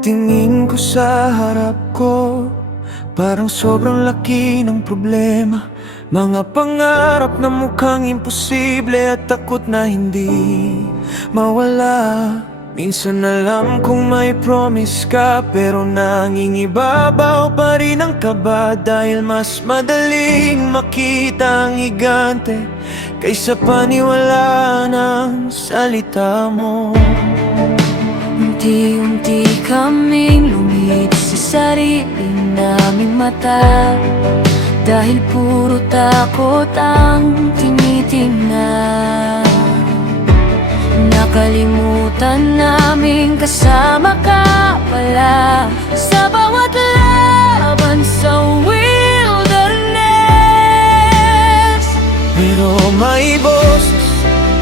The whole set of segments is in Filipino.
Pagtingin ko sa harap ko, parang sobrang laki ng problema. Mga pangarap na mukhang imposible at takot na hindi mawala. Minsan alam kong may promise ka, pero nangingibabaw pa rin ang kaba. Dahil mas madaling makita ang higante kaysa paniwalaan ang salita mo. Unti-unti kaming lumit sa sarili naming mata, dahil puro takot ang tinitingnan. Nakalimutan namin kasama ka pala sa bawat laban sa wilderness. Pero may boses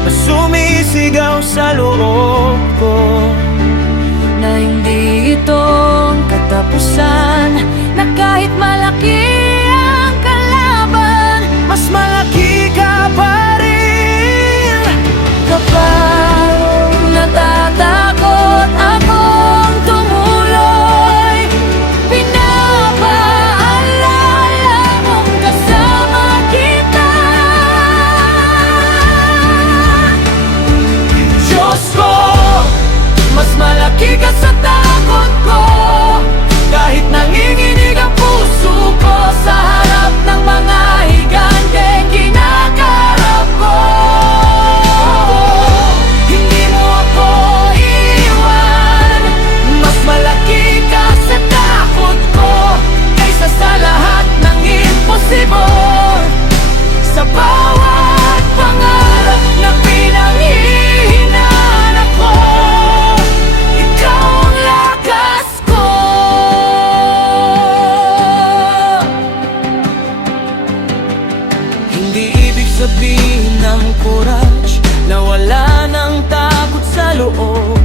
na sumisigaw sa loob ko Na hindi itong katapusan, na kahit malaki ang kalaban, mas malaki ka pa rin. kapag natatakot akong tumuloy, pinapaalala mong kasama kita. Diyos ko, mas malaki ka sa takot ko. Kahit nanginginig ang puso ko sa harap ng mga higanteng kinakarap ko. Hindi mo ako iiwan. Mas malaki ka sa takot ko kaysa sa lahat ng imposible. Sa bawat pangarap na pinanghihinaan ako, ikaw ang lakas ko. Hindi ibig sabihin ng courage na wala ng takot sa loob,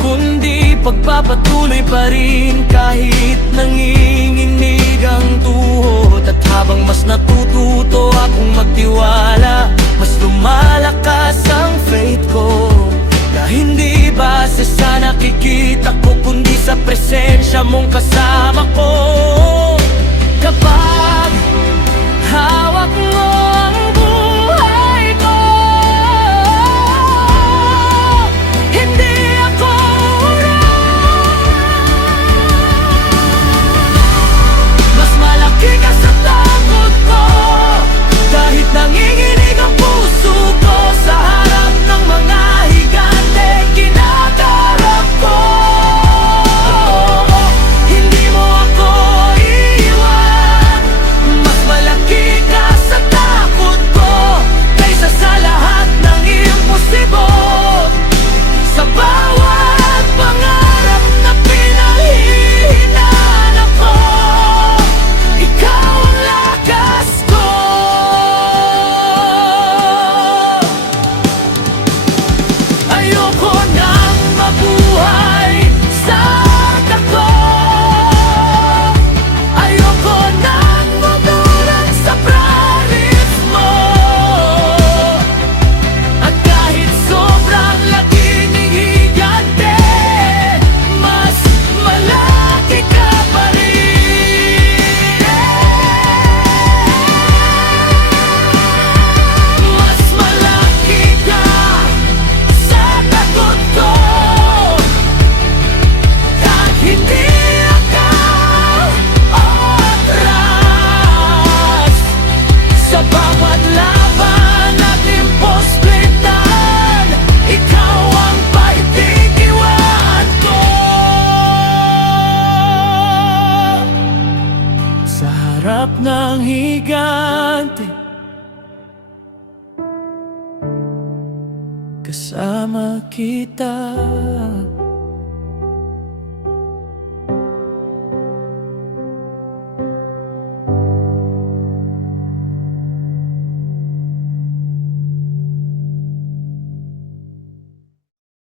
kundi pagpapatuloy pa rin kahit nanginginig ang tuhod. At habang mas natututo akong magtiwala, mas lumalakas ang faith ko. Na hindi base sa nakikita ko, kundi sa presensya mong kasama ko. Kapag hawak mo ang buhay ko, hindi ako urang. Mas malaki ka sa takot ko, kahit nanginginig ang puso ko sa harap ng mga higanteng kinakarap ko. Hindi mo ako iiwan. Mas malaki ka sa takot ko kaysa sa lahat ng imposible. Sa bawat pangarap na pinanghihinaan ako, ikaw ang lakas ko. Ayoko nang mabuhay sa takot. Ayoko nang magulang sa promise mo. At kahit sobrang laki ng higante, mas malaki ka pa rin. Mas malaki ka sa takot ko, kahit hindi ako atras. Sa bawat laban at imposibilidad, ikaw ang paitigiwan ko. Sa harap ng higante, kasama kita.